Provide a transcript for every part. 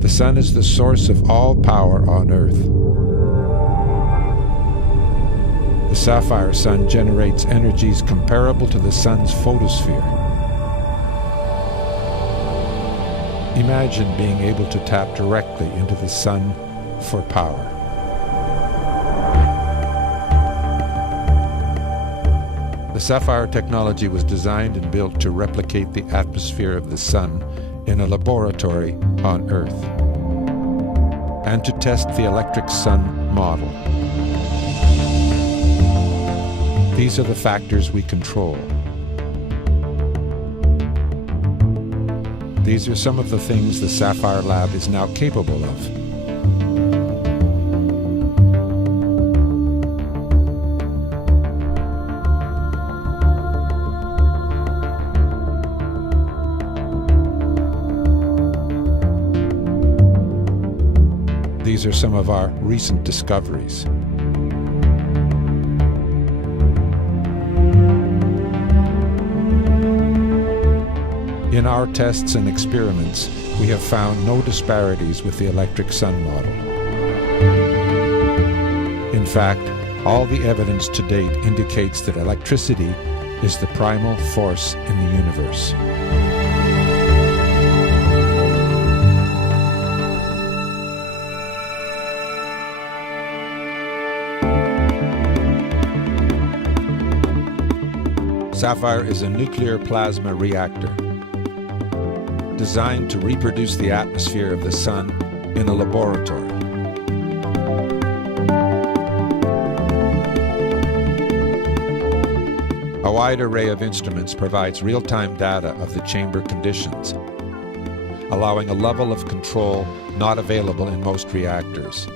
The sun is the source of all power on Earth. The sapphire sun generates energies comparable to the sun's photosphere. Imagine being able to tap directly into the sun for power. The SAFIRE technology was designed and built to replicate the atmosphere of the sun in a laboratory on Earth, and to test the electric sun model. These are the factors we control. These are some of the things the SAFIRE lab is now capable of. These are some of our recent discoveries. In our tests and experiments, we have found no disparities with the electric sun model. In fact, all the evidence to date indicates that electricity is the primal force in the universe. SAFIRE is a nuclear plasma reactor designed to reproduce the atmosphere of the sun in a laboratory. A wide array of instruments provides real-time data of the chamber conditions, allowing a level of control not available in most reactors.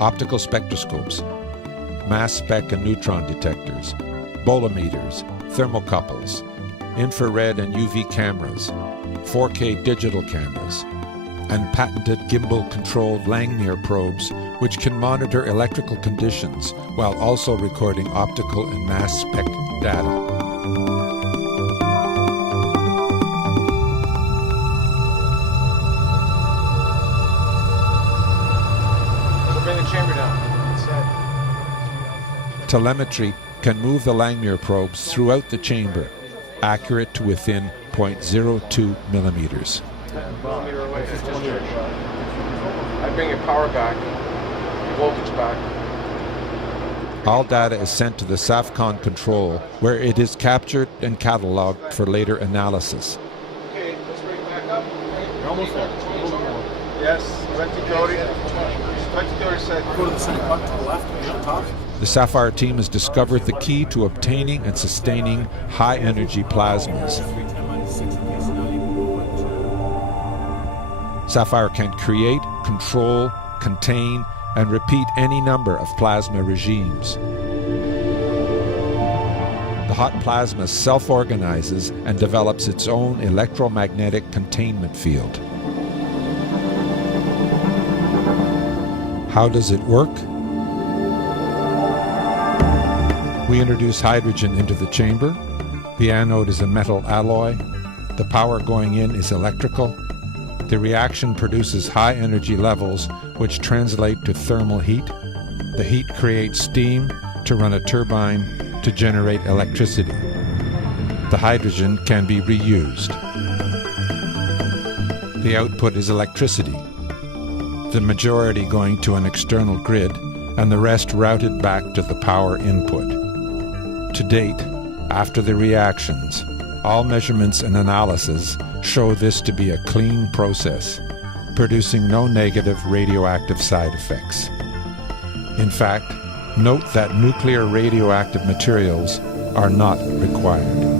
Optical spectroscopes, mass spec and neutron detectors, bolometers, thermocouples, infrared and UV cameras, 4K digital cameras, and patented gimbal-controlled Langmuir probes which can monitor electrical conditions while also recording optical and mass spec data. So bring the chamber down. Telemetry can move the Langmuir probes throughout the chamber, accurate to within 0.02 millimeters. I bring your power back, your voltage back. All data is sent to the SAFCON control, where it is captured and cataloged for later analysis. Okay, let's bring it back up. You're almost there. Yes, Director Cody. Director Cody said, Go to the center button to the left, on top. The SAFIRE team has discovered the key to obtaining and sustaining high-energy plasmas. SAFIRE can create, control, contain, and repeat any number of plasma regimes. The hot plasma self-organizes and develops its own electromagnetic containment field. How does it work? We introduce hydrogen into the chamber. The anode is a metal alloy. The power going in is electrical. The reaction produces high energy levels which translate to thermal heat. The heat creates steam to run a turbine to generate electricity. The hydrogen can be reused. The output is electricity, the majority going to an external grid and the rest routed back to the power input. To date, after the reactions, all measurements and analysis show this to be a clean process, producing no negative radioactive side effects. In fact, note that nuclear radioactive materials are not required.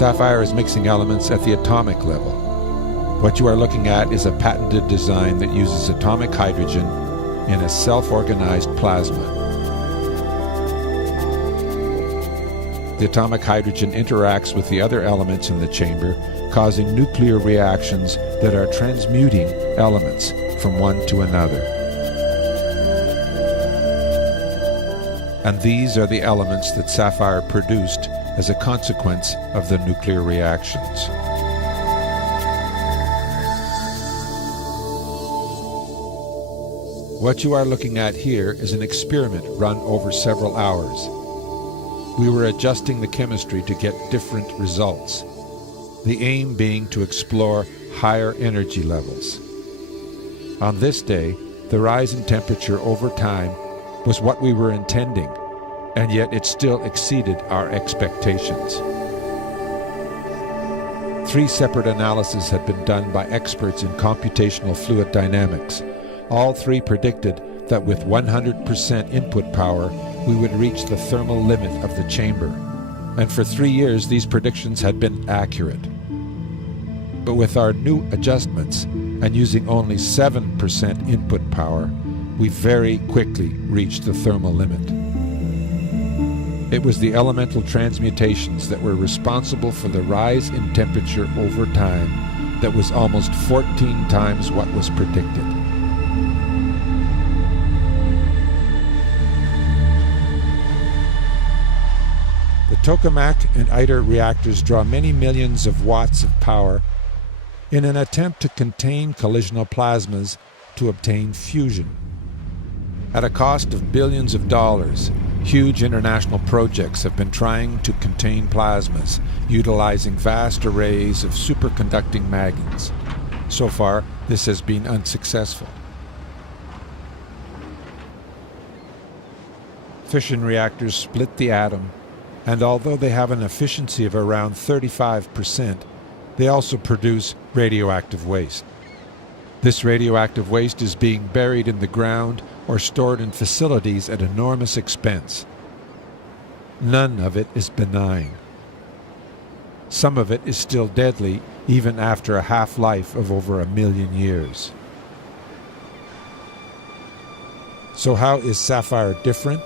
SAFIRE is mixing elements at the atomic level. What you are looking at is a patented design that uses atomic hydrogen in a self-organized plasma. The atomic hydrogen interacts with the other elements in the chamber, causing nuclear reactions that are transmuting elements from one to another. And these are the elements that SAFIRE produced as a consequence of the nuclear reactions. What you are looking at here is an experiment run over several hours. We were adjusting the chemistry to get different results, the aim being to explore higher energy levels. On this day, the rise in temperature over time was what we were intending, and yet it still exceeded our expectations. 3 separate analyses had been done by experts in computational fluid dynamics. All 3 predicted that with 100% input power, we would reach the thermal limit of the chamber. And for 3 years, these predictions had been accurate. But with our new adjustments, and using only 7% input power, we very quickly reached the thermal limit. It was the elemental transmutations that were responsible for the rise in temperature over time that was almost 14 times what was predicted. The tokamak and ITER reactors draw many millions of watts of power in an attempt to contain collisional plasmas to obtain fusion. At a cost of billions of dollars, huge international projects have been trying to contain plasmas, utilizing vast arrays of superconducting magnets. So far, this has been unsuccessful. Fission reactors split the atom, and although they have an efficiency of around 35%, they also produce radioactive waste. This radioactive waste is being buried in the ground or stored in facilities at enormous expense. None of it is benign. Some of it is still deadly even after a half-life of over 1 million years. So how is SAFIRE different?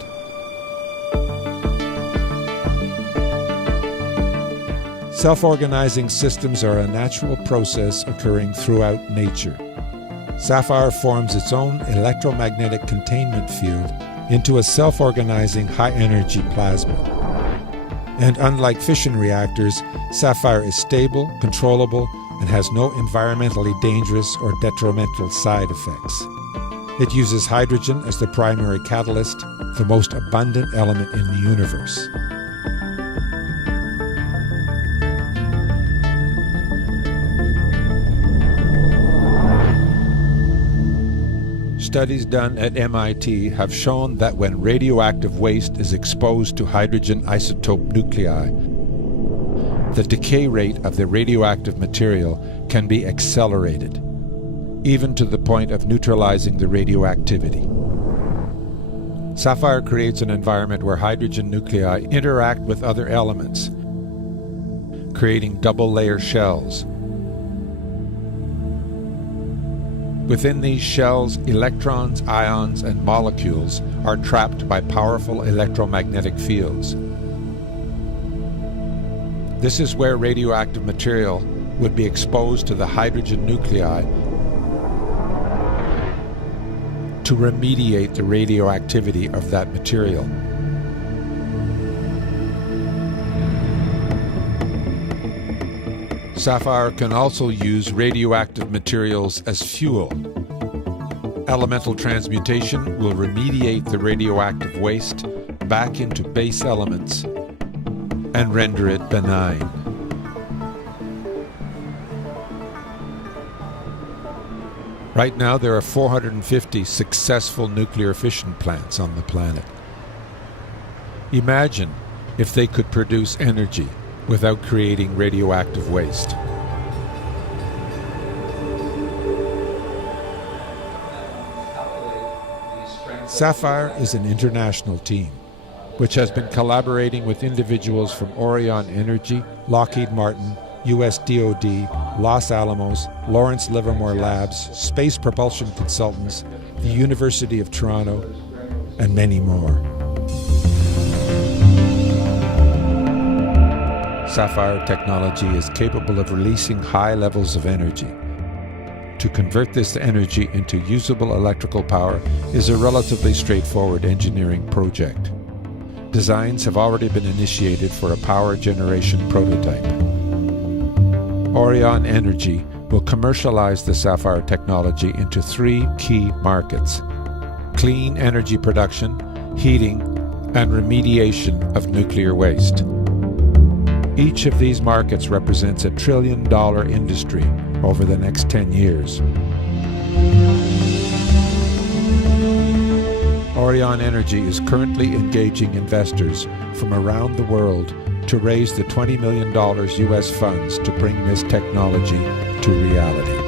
Self-organizing systems are a natural process occurring throughout nature. SAFIRE forms its own electromagnetic containment field into a self-organizing high-energy plasma. And unlike fission reactors, SAFIRE is stable, controllable, and has no environmentally dangerous or detrimental side effects. It uses hydrogen as the primary catalyst, the most abundant element in the universe. Studies done at MIT have shown that when radioactive waste is exposed to hydrogen isotope nuclei, the decay rate of the radioactive material can be accelerated, even to the point of neutralizing the radioactivity. SAFIRE creates an environment where hydrogen nuclei interact with other elements, creating double-layer shells. Within these shells, electrons, ions, and molecules are trapped by powerful electromagnetic fields. This is where radioactive material would be exposed to the hydrogen nuclei to remediate the radioactivity of that material. SAFIRE can also use radioactive materials as fuel. Elemental transmutation will remediate the radioactive waste back into base elements and render it benign. Right now, there are 450 successful nuclear fission plants on the planet. Imagine if they could produce energy without creating radioactive waste. SAFIRE is an international team, which has been collaborating with individuals from Aureon Energy, Lockheed Martin, US DoD, Los Alamos, Lawrence Livermore Labs, Space Propulsion Consultants, the University of Toronto, and many more. SAFIRE technology is capable of releasing high levels of energy. To convert this energy into usable electrical power is a relatively straightforward engineering project. Designs have already been initiated for a power generation prototype. Aureon Energy will commercialize the SAFIRE technology into 3 key markets: clean energy production, heating, and remediation of nuclear waste. Each of these markets represents a $1 trillion industry over the next 10 years. Aureon Energy is currently engaging investors from around the world to raise the $20 million US funds to bring this technology to reality.